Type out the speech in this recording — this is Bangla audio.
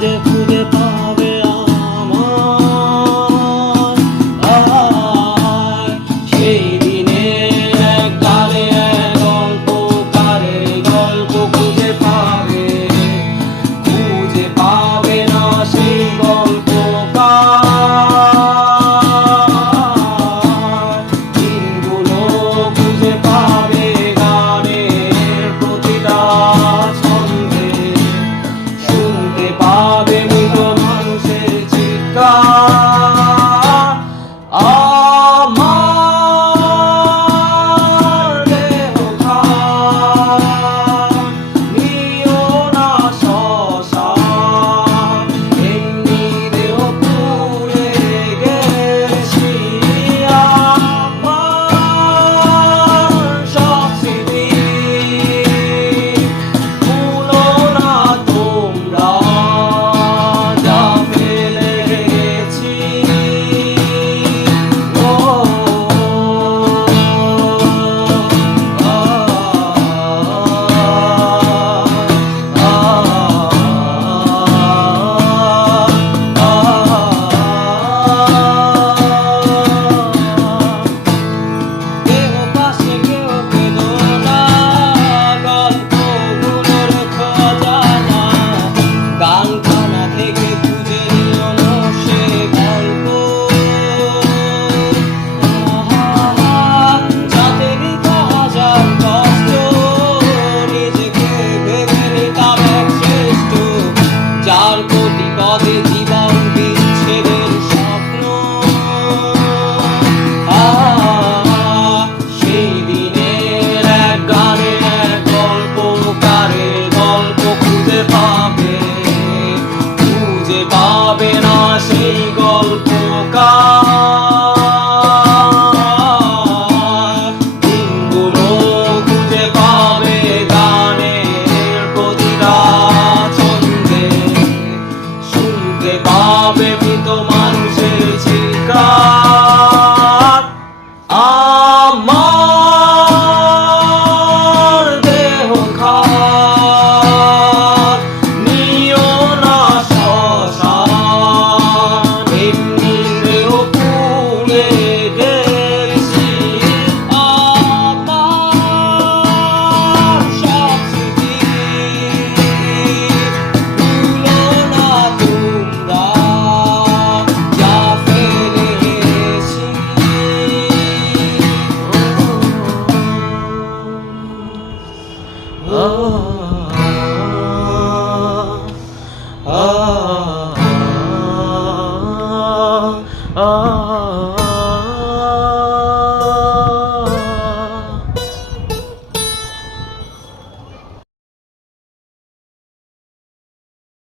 যে খুঁজে পাবে আমার সেই দিনের এক গানে গল্পকারের গল্প খুঁজে পাবে না সেই গল্পকার দিনগুলো খুঁজে পাবে গানের প্রতিটা ছন্দে শুনতে পাবে মৃত মানুষের চিৎকার আমার দেহ খান নিও না শ্মশান এমনি দেহ পুড়ে গেছি আমার সব স্মৃতি ভুলো না তোমরা যা ফেলে গেছি ও দেহ পাশে কেউ পেলো না গল্পগুলোর খজানা গানখানা থেকে খুঁজে নিও না সে গল্প যাতে নিতে হাজার কষ্ট নিজেকে ভেবে নিতাম এক শ্রেষ্ঠ যার প্রতি পদে জীবন বিচ্ছেদের স্বপ্ন সেই দিনের এক গানের এক গল্পকারের গল্প খুঁজে পাবে না সেই গল্পকার দিনগুলো খুঁজে পাবে গানের প্রতিটা ছন্দে শুনতে পাবে মৃত মানুষের চিৎকার আমার দেহ খান নিও না শ্মশান এমনি দেহ পুড়ে গেছি আমার সব স্মৃতি ভুলো না তোমরা যা ফেলে গেছি Oh